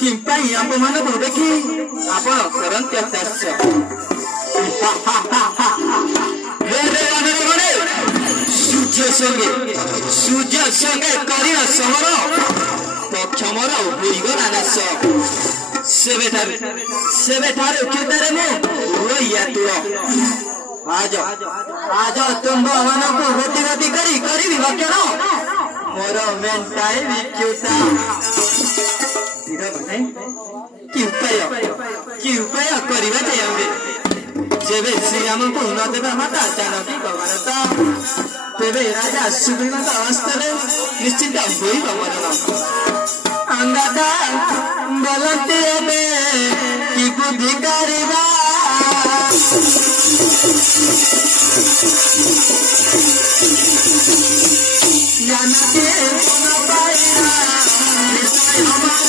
किंपाई आपण म्हणत होते की आपण सरंत्य सस्य सूर्य संगे करिन समर पक्षमर भूगोल आनास सेवेठार उच्चतारे मु रोइया तुर आज तुम को गति करी भक्षण मोर मेंटाई विच्युता कि उपाय करवा चाहिए जेबे श्रीराम को न देवे माता जानकी भगवान तेरे राजा सुग्रीवंत अवस्था निश्चिंत होई भगवान अंगादा बोलते कि बुद्धि करवा जानते न पाइरा हमारे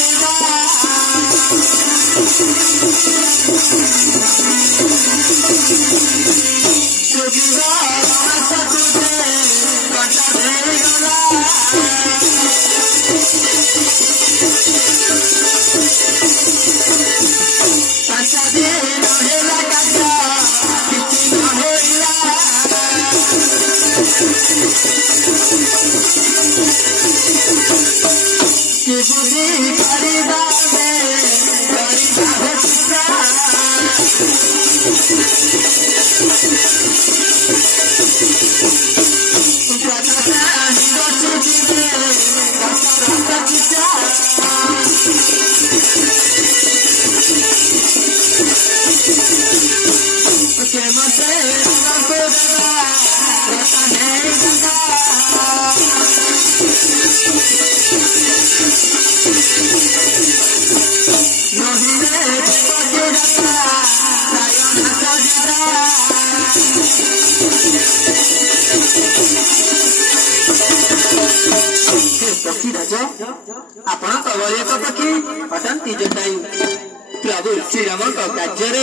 प्रभु श्रीराम कार्य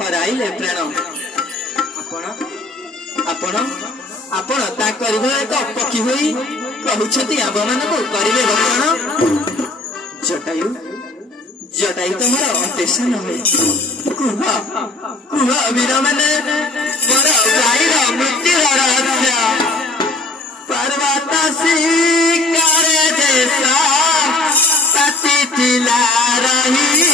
हराइले प्राण आपण आपण एक पक्षी होई कहउछती आब मानकु करिवे भक्षण जटायु जटायु तुमर अटेशन होई कुह वीर माने मोर गाईर मृत्यु रहस्य पर्वत शिकार देशा पति तिला रही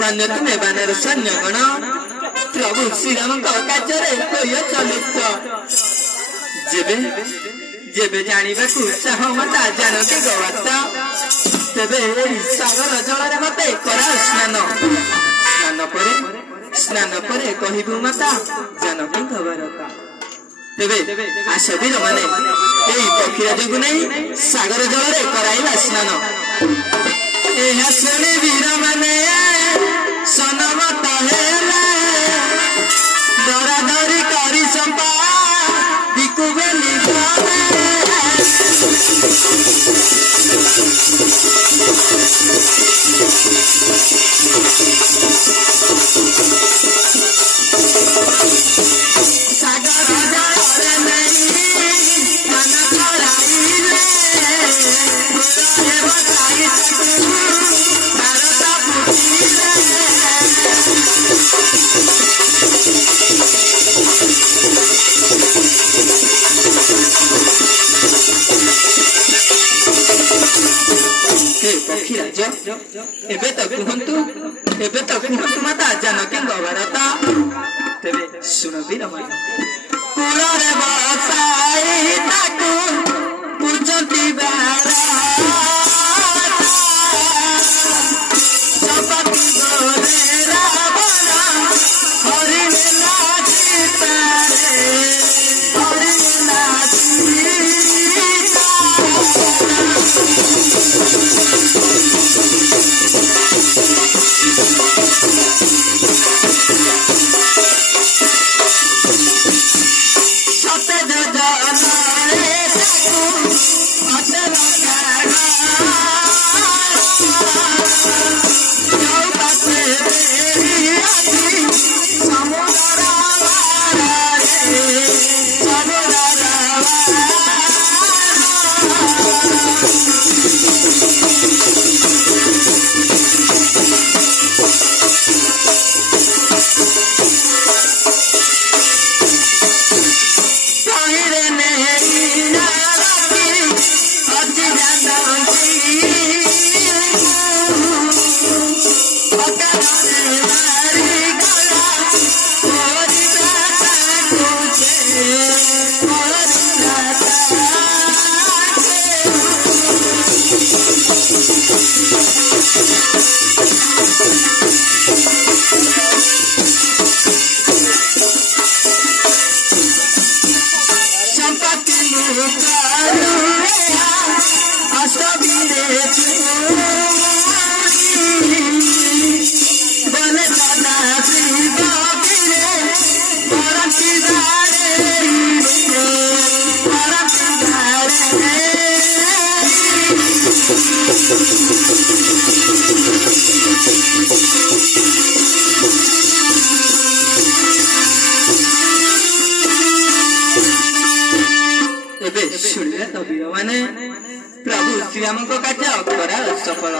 धन्य तुम्हें बानर सैन्य गण प्रभु श्रीराम कार्य चलित जेबे जेबे जानवाकू चाह माता जानकी गवाता तेबे सागर जल मत करा स्नान परे कहबू माता जानकी गवारता तेबे आस वीर माने पक्षीराज को नहीं सागर जल कराइला स्नान शुणी वीर माने सनमत हेले दरादरी करी संपा बिकु बेली सागर जल नहीं मन कराइले बताई पक्षीराज एबे तो कहतु माता जानकी गवारता तेबे सुन वीर कुलरे बसाई ताकू पूजती बारा चपती गोरे रावण हरि नाची तारे हरि नाची Bale ଏବେ ଶୁଣିଲେ ତ ବୀର ମାନେ ପ୍ରଭୁ ଶ୍ରୀରାମଙ୍କ କାର୍ଯ୍ୟ କରା ସଫଳ।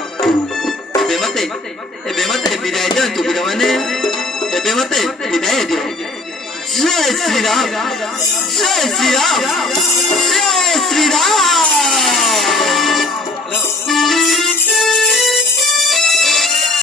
ଏବେ ମତେ ବିଦାୟ ଦିଅନ୍ତୁ ବୀର ମାନେ, ଏବେ ମତେ ବିଦାୟ ଦିଅ। ଜୟ ଶ୍ରୀରାମ, ଜୟ ଶ୍ରୀରାମ।